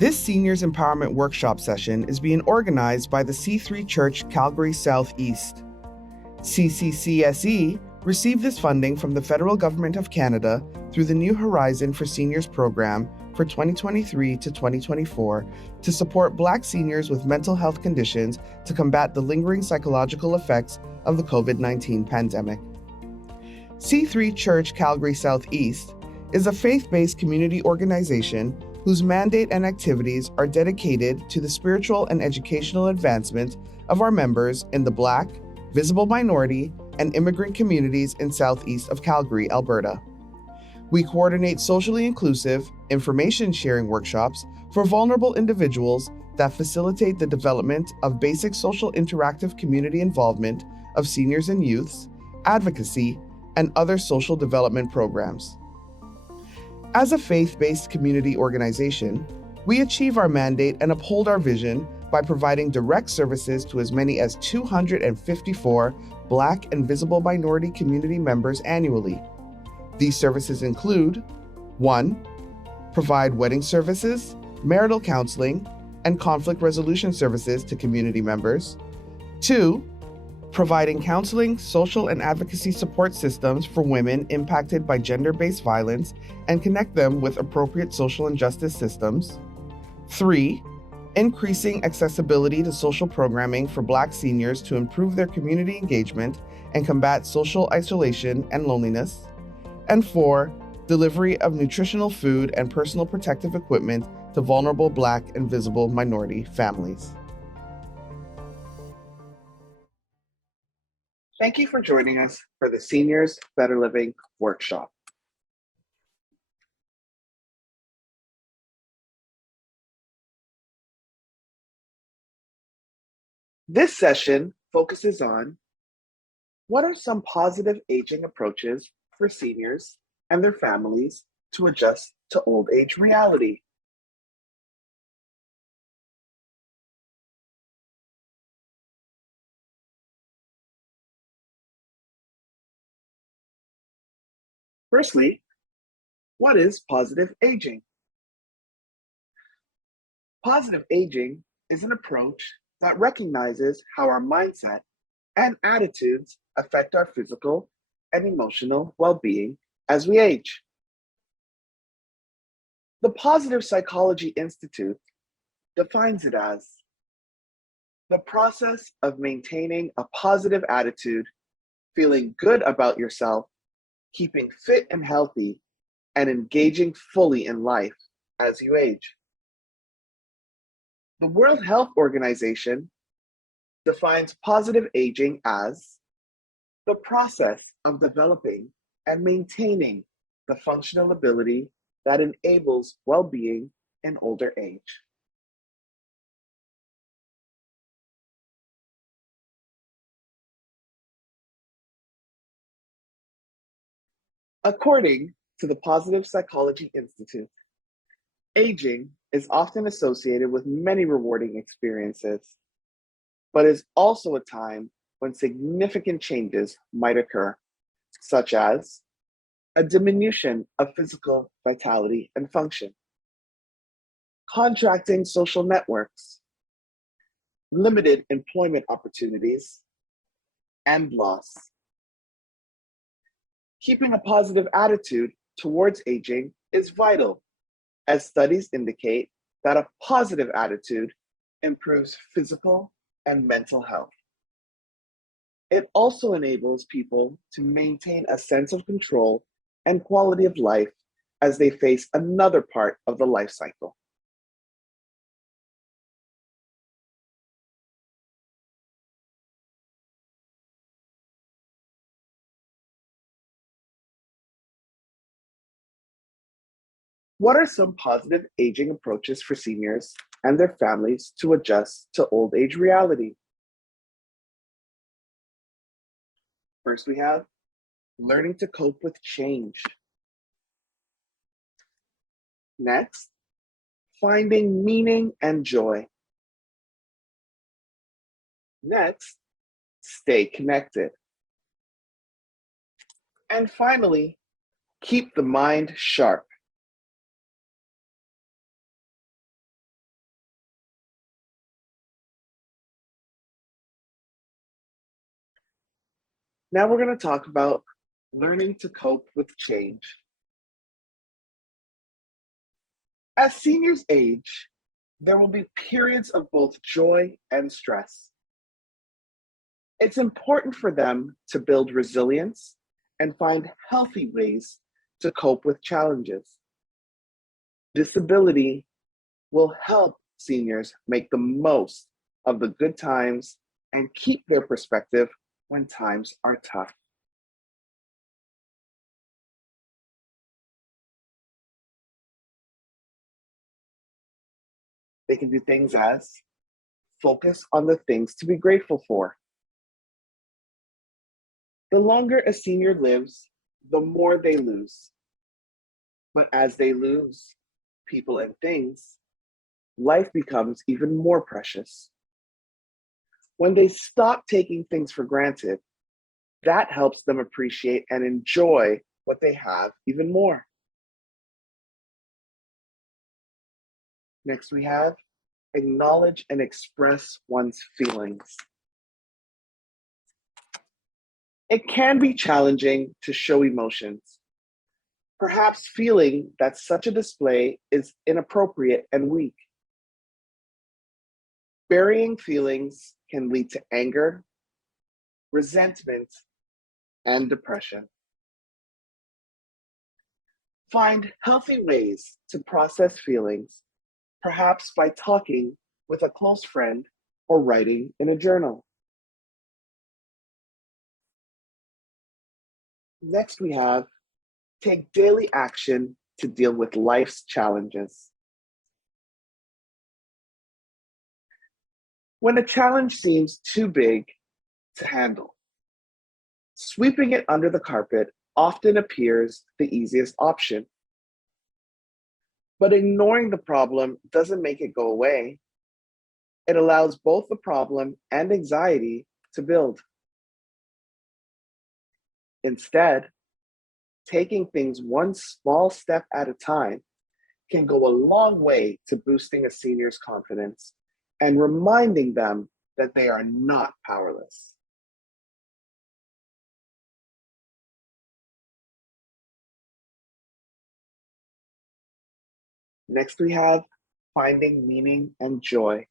This Seniors Empowerment Workshop session is being organized by the C3 Church Calgary Southeast. CCCSE received this funding from the Federal Government of Canada through the New Horizon for Seniors program for 2023 to 2024 to support Black seniors with mental health conditions to combat the lingering psychological effects of the COVID-19 pandemic. C3 Church Calgary Southeast is a faith-based community organization whose mandate and activities are dedicated to the spiritual and educational advancement of our members in the Black, visible minority, and immigrant communities in southeast of Calgary, Alberta. We coordinate socially inclusive, information-sharing workshops for vulnerable individuals that facilitate the development of basic social interactive community involvement of seniors and youths, advocacy, and other social development programs. As a faith-based community organization, we achieve our mandate and uphold our vision by providing direct services to as many as 254 Black and visible minority community members annually. These services include 1. Provide wedding services, marital counseling, and conflict resolution services to community members. 2. Providing counseling, social, and advocacy support systems for women impacted by gender-based violence and connect them with appropriate social and justice systems. 3. Increasing accessibility to social programming for Black seniors to improve their community engagement and combat social isolation and loneliness. And 4. Delivery of nutritional food and personal protective equipment to vulnerable Black and visible minority families. Thank you for joining us for the Seniors Better Living Workshop. This session focuses on what are some positive aging approaches for seniors and their families to adjust to old age reality. Firstly, what is positive aging? Positive aging is an approach that recognizes how our mindset and attitudes affect our physical and emotional well-being as we age. The Positive Psychology Institute defines it as the process of maintaining a positive attitude, feeling good about yourself, keeping fit and healthy, and engaging fully in life as you age. The World Health Organization defines positive aging as the process of developing and maintaining the functional ability that enables well-being in older age. According to the Positive Psychology Institute, aging is often associated with many rewarding experiences, but is also a time when significant changes might occur, such as a diminution of physical vitality and function, contracting social networks, limited employment opportunities, and loss. Keeping a positive attitude towards aging is vital, as studies indicate that a positive attitude improves physical and mental health. It also enables people to maintain a sense of control and quality of life as they face another part of the life cycle. What are some positive aging approaches for seniors and their families to adjust to old age reality? First, we have learning to cope with change. Next, finding meaning and joy. Next, stay connected. And finally, keep the mind sharp. Now we're going to talk about learning to cope with change. As seniors age, there will be periods of both joy and stress. It's important for them to build resilience and find healthy ways to cope with challenges. This ability will help seniors make the most of the good times and keep their perspective when times are tough. They can do things as focus on the things to be grateful for. The longer a senior lives, the more they lose. But as they lose people and things, life becomes even more precious. When they stop taking things for granted, that helps them appreciate and enjoy what they have even more. Next, we have acknowledge and express one's feelings. It can be challenging to show emotions, perhaps feeling that such a display is inappropriate and weak. Burying feelings can lead to anger, resentment, and depression. Find healthy ways to process feelings, perhaps by talking with a close friend or writing in a journal. Next, we have take daily action to deal with life's challenges. When a challenge seems too big to handle, sweeping it under the carpet often appears the easiest option. But ignoring the problem doesn't make it go away. It allows both the problem and anxiety to build. Instead, taking things one small step at a time can go a long way to boosting a senior's confidence and reminding them that they are not powerless. Next, we have finding meaning and joy.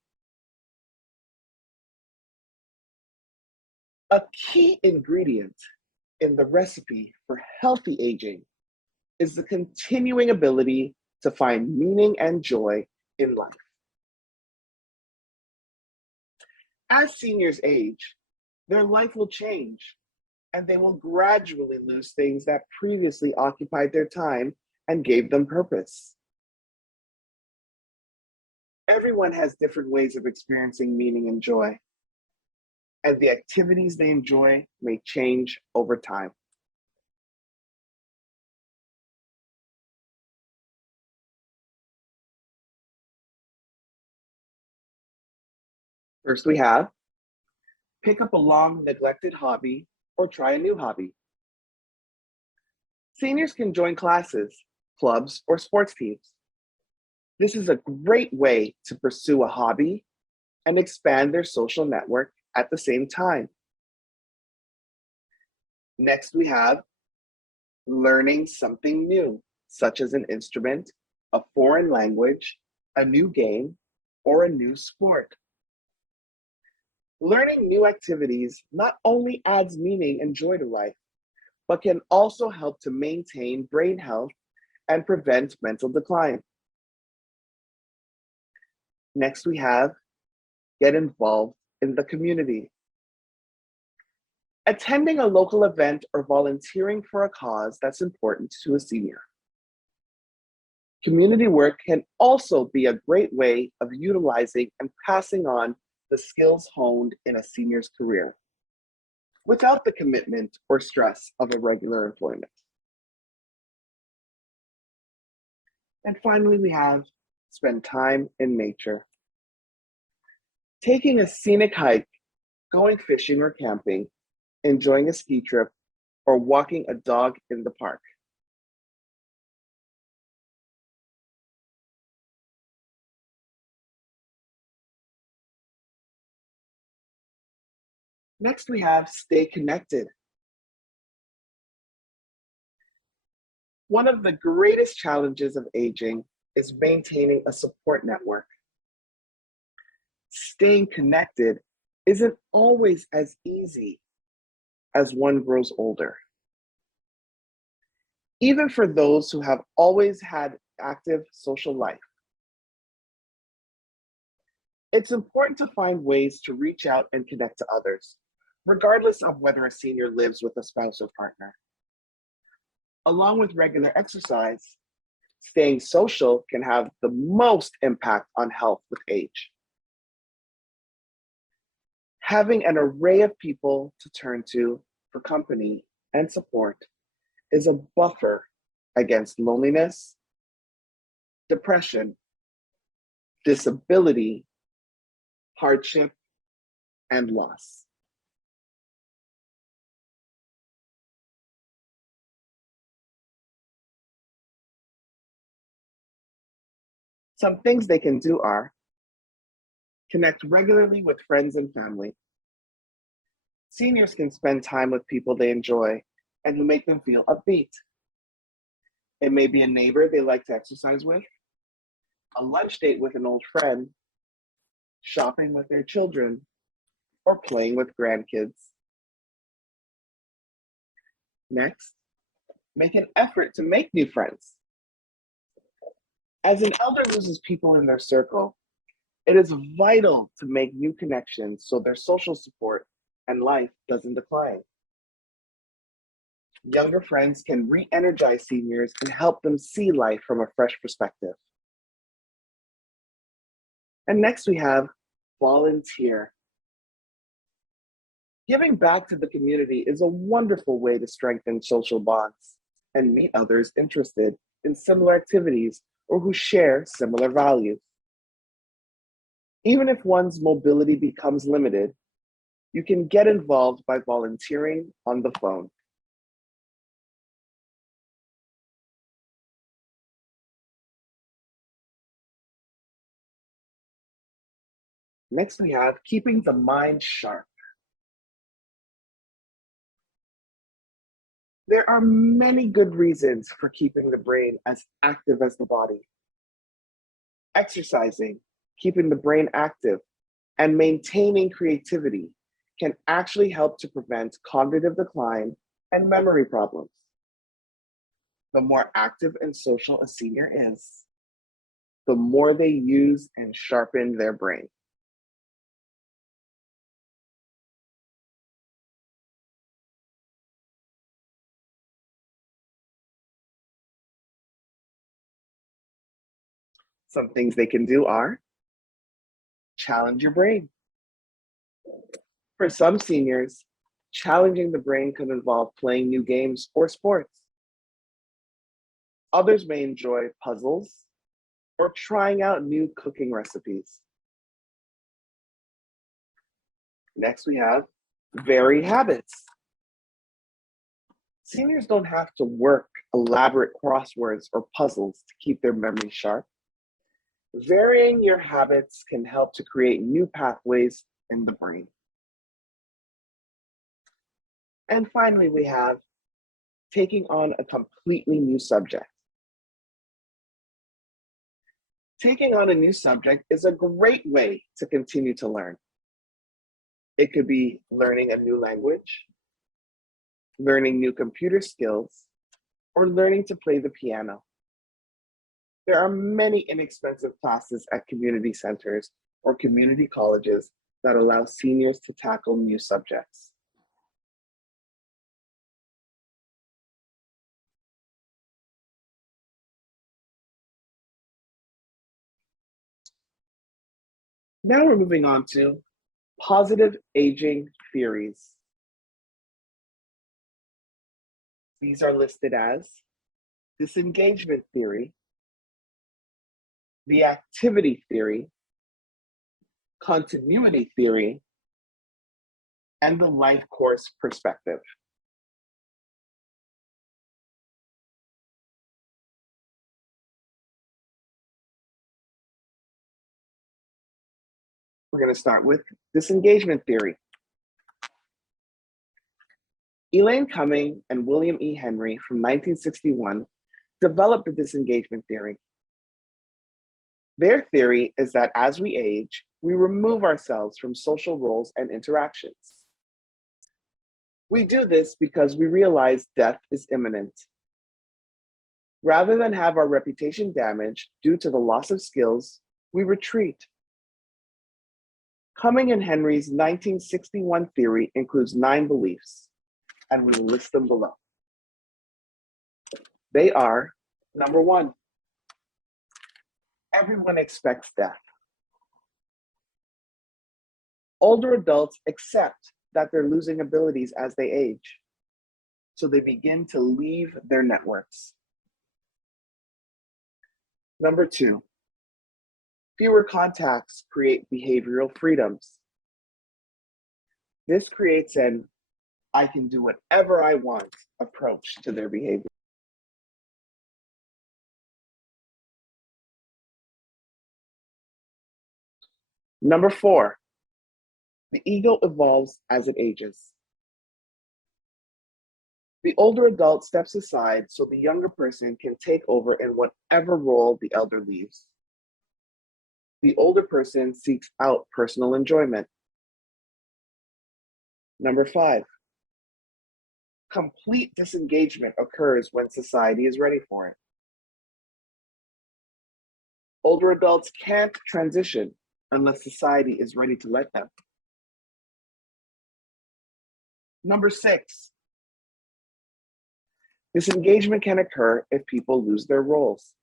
A key ingredient in the recipe for healthy aging is the continuing ability to find meaning and joy in life. As seniors age, their life will change and they will gradually lose things that previously occupied their time and gave them purpose. Everyone has different ways of experiencing meaning and joy, and the activities they enjoy may change over time. First, we have pick up a long neglected hobby or try a new hobby. Seniors can join classes, clubs, or sports teams. This is a great way to pursue a hobby and expand their social network at the same time. Next, we have learning something new, such as an instrument, a foreign language, a new game, or a new sport. Learning new activities not only adds meaning and joy to life, but can also help to maintain brain health and prevent mental decline. Next, we have get involved in the community. Attending a local event or volunteering for a cause that's important to a senior. Community work can also be a great way of utilizing and passing on the skills honed in a senior's career without the commitment or stress of a regular employment. And finally, we have spend time in nature. Taking a scenic hike, going fishing or camping, enjoying a ski trip, or walking a dog in the park. Next, we have stay connected. One of the greatest challenges of aging is maintaining a support network. Staying connected isn't always as easy as one grows older. Even for those who have always had active social life, it's important to find ways to reach out and connect to others, regardless of whether a senior lives with a spouse or partner. Along with regular exercise, staying social can have the most impact on health with age. Having an array of people to turn to for company and support is a buffer against loneliness, depression, disability, hardship, and loss. Some things they can do are connect regularly with friends and family. Seniors can spend time with people they enjoy and who make them feel upbeat. It may be a neighbor they like to exercise with, a lunch date with an old friend, shopping with their children, or playing with grandkids. Next, make an effort to make new friends. As an elder loses people in their circle, it is vital to make new connections so their social support and life doesn't decline. Younger friends can re-energize seniors and help them see life from a fresh perspective. And next we have volunteer. Giving back to the community is a wonderful way to strengthen social bonds and meet others interested in similar activities or who share similar values. Even if one's mobility becomes limited, you can get involved by volunteering on the phone. Next, we have keeping the mind sharp. There are many good reasons for keeping the brain as active as the body. Exercising, keeping the brain active, and maintaining creativity can actually help to prevent cognitive decline and memory problems. The more active and social a senior is, the more they use and sharpen their brain. Some things they can do are challenge your brain. For some seniors, challenging the brain could involve playing new games or sports. Others may enjoy puzzles or trying out new cooking recipes. Next, we have vary habits. Seniors don't have to work elaborate crosswords or puzzles to keep their memory sharp. Varying your habits can help to create new pathways in the brain. And finally, we have taking on a completely new subject. Taking on a new subject is a great way to continue to learn. It could be learning a new language, learning new computer skills, or learning to play the piano. There are many inexpensive classes at community centers or community colleges that allow seniors to tackle new subjects. Now we're moving on to positive aging theories. These are listed as disengagement theory, the activity theory, continuity theory, and the life course perspective. We're going to start with disengagement theory. Elaine Cumming and William E. Henry from 1961 developed the disengagement theory. Their theory is that as we age, we remove ourselves from social roles and interactions. We do this because we realize death is imminent. Rather than have our reputation damaged due to the loss of skills, we retreat. Cumming and Henry's 1961 theory includes 9 beliefs, and we will list them below. They are: number 1, everyone expects death. Older adults accept that they're losing abilities as they age, so they begin to leave their networks. Number 2, fewer contacts create behavioral freedoms. This creates an "I can do whatever I want" approach to their behavior. Number 4, the ego evolves as it ages. The older adult steps aside so the younger person can take over in whatever role the elder leaves. The older person seeks out personal enjoyment. Number 5, complete disengagement occurs when society is ready for it. Older adults can't transition unless society is ready to let them. Number 6, disengagement can occur if people lose their roles.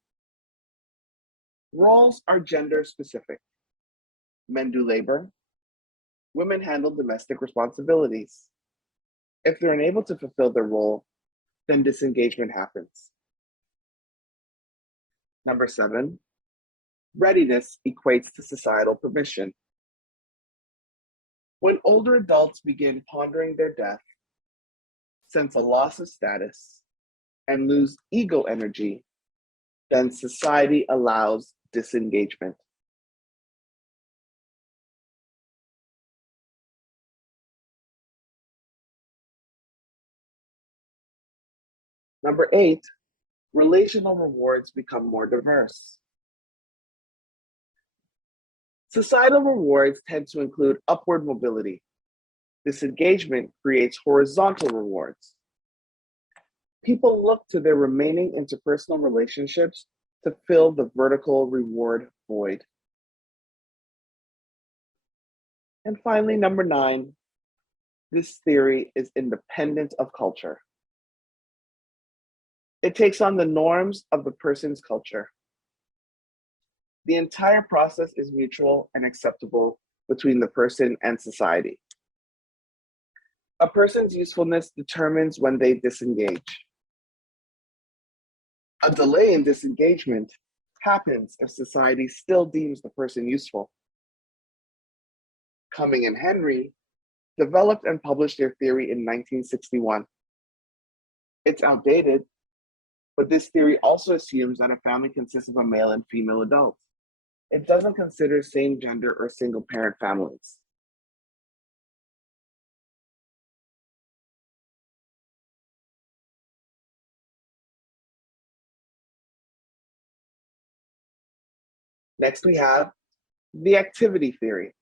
Roles are gender specific. Men do labor, women handle domestic responsibilities. If they're unable to fulfill their role, then disengagement happens. Number 7, readiness equates to societal permission. When older adults begin pondering their death, sense a loss of status, and lose ego energy, then society allows disengagement. Number 8, relational rewards become more diverse. Societal rewards tend to include upward mobility. Disengagement creates horizontal rewards. People look to their remaining interpersonal relationships to fill the vertical reward void. And finally, number 9, this theory is independent of culture. It takes on the norms of the person's culture. The entire process is mutual and acceptable between the person and society. A person's usefulness determines when they disengage. A delay in disengagement happens if society still deems the person useful. Cumming and Henry developed and published their theory in 1961. It's outdated, but this theory also assumes that a family consists of a male and female adult. It doesn't consider same gender or single parent families. Next, we have the activity theory.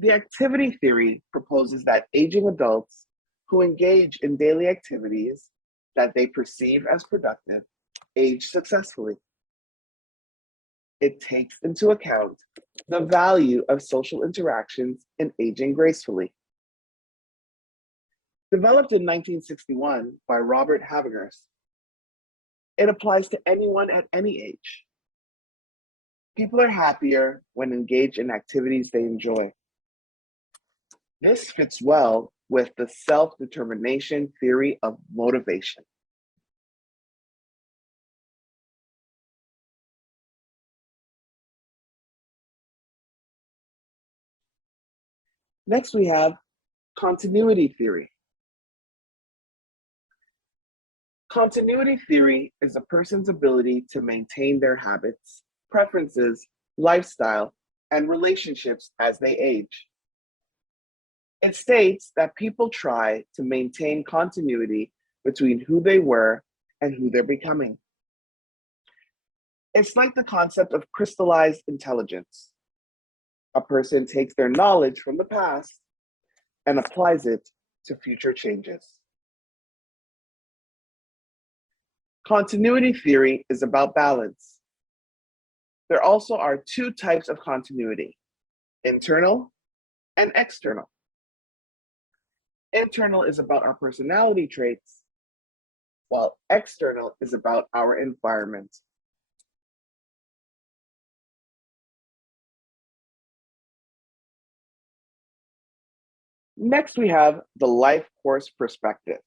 The activity theory proposes that aging adults who engage in daily activities that they perceive as productive age successfully. It takes into account the value of social interactions in aging gracefully. Developed in 1961 by Robert Habermas, it applies to anyone at any age. People are happier when engaged in activities they enjoy. This fits well with the self-determination theory of motivation. Next, we have continuity theory. Continuity theory is a person's ability to maintain their habits, preferences, lifestyle, and relationships as they age. It states that people try to maintain continuity between who they were and who they're becoming. It's like the concept of crystallized intelligence. A person takes their knowledge from the past and applies it to future changes. Continuity theory is about balance. There also are two types of continuity: internal and external. Internal is about our personality traits, while external is about our environment. Next, we have the life course perspective.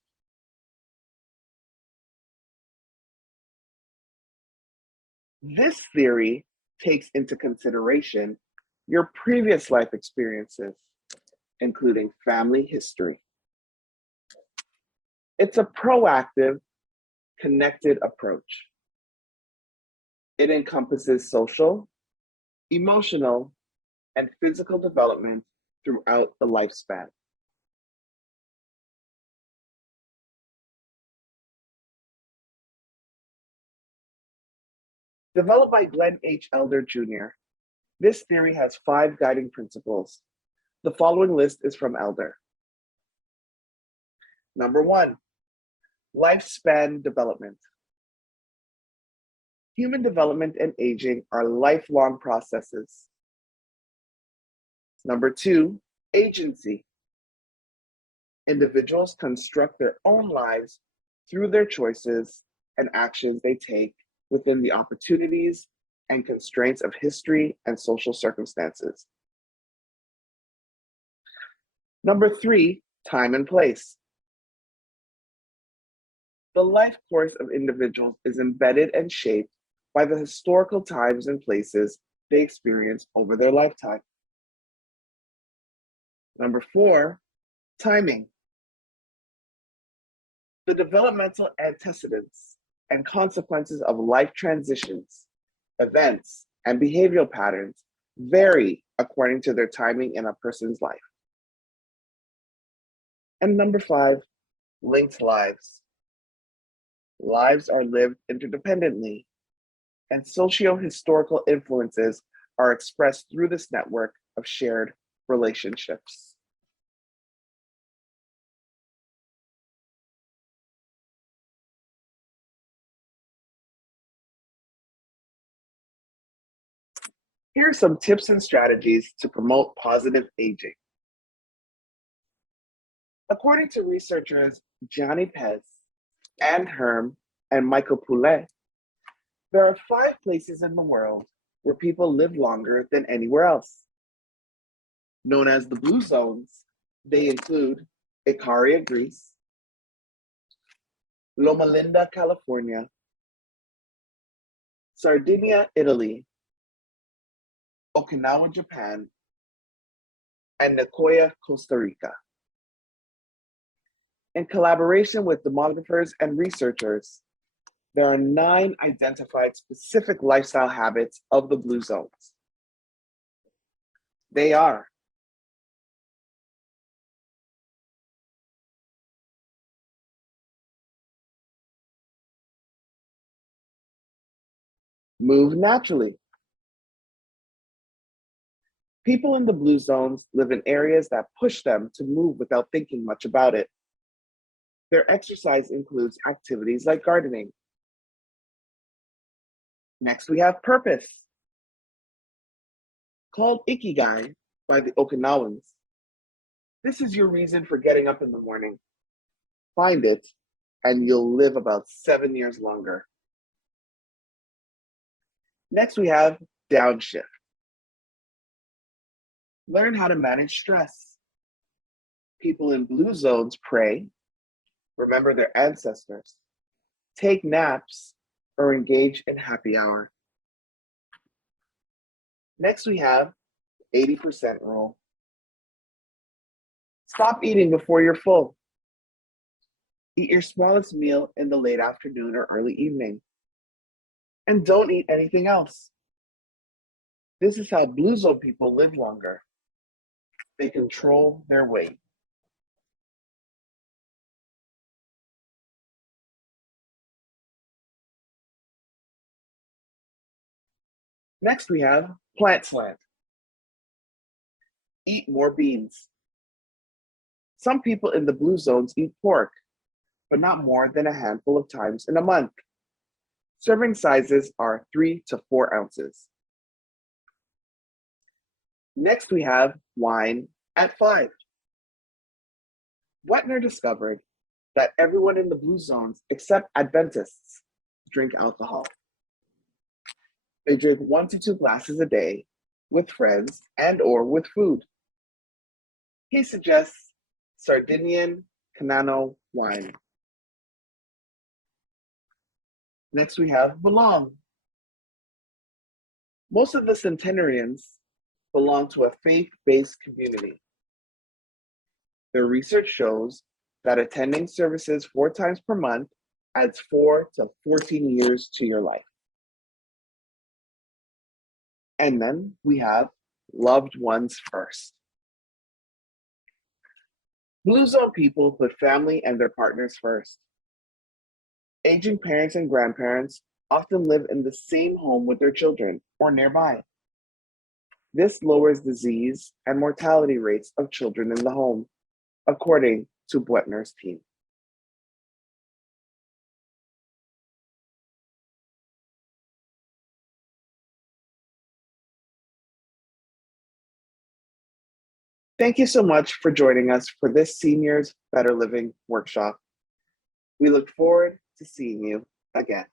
This theory takes into consideration your previous life experiences, including family history. It's a proactive, connected approach. It encompasses social, emotional, and physical development throughout the lifespan. Developed by Glenn H. Elder Jr., this theory has 5 guiding principles. The following list is from Elder. Number 1, lifespan development. Human development and aging are lifelong processes. Number 2, agency. Individuals construct their own lives through their choices and actions they take within the opportunities and constraints of history and social circumstances. Number 3, time and place. The life course of individuals is embedded and shaped by the historical times and places they experience over their lifetime. Number 4, timing. The developmental antecedents and consequences of life transitions, events, and behavioral patterns vary according to their timing in a person's life. And number 5, linked lives. Lives are lived interdependently, and socio-historical influences are expressed through this network of shared relationships. Here are some tips and strategies to promote positive aging. According to researchers Gianni Pez, Anne Herm, and Michael Poulet, there are 5 places in the world where people live longer than anywhere else. Known as the Blue Zones, they include Ikaria, Greece, Loma Linda, California, Sardinia, Italy, Okinawa, Japan, and Nicoya, Costa Rica. In collaboration with demographers and researchers, there are 9 identified specific lifestyle habits of the Blue Zones. They are: move naturally. People in the Blue Zones live in areas that push them to move without thinking much about it. Their exercise includes activities like gardening. Next, we have purpose, called ikigai by the Okinawans. This is your reason for getting up in the morning. Find it, and you'll live about 7 years longer. Next, we have downshift. Learn how to manage stress. People in Blue Zones pray, remember their ancestors, take naps, or engage in happy hour. Next, we have 80% rule. Stop eating before you're full. Eat your smallest meal in the late afternoon or early evening. And don't eat anything else. This is how Blue Zone people live longer. They control their weight. Next, we have Plant Slant. Eat more beans. Some people in the blue zones eat pork, but not more than a handful of times in a month. Serving sizes are 3 to 4 ounces. Next, we have wine at 5. Wetner discovered that everyone in the blue zones, except Adventists, drink alcohol. They drink 1 to 2 glasses a day with friends and or with food. He suggests Sardinian Canano wine. Next, we have belong. Most of the centenarians belong to a faith-based community. Their research shows that attending services 4 times per month adds 4 to 14 years to your life. And then we have loved ones first. Blue zone people put family and their partners first. Aging parents and grandparents often live in the same home with their children or nearby. This lowers disease and mortality rates of children in the home, according to Bwetner's team. Thank you so much for joining us for this Seniors Better Living workshop. We look forward to seeing you again.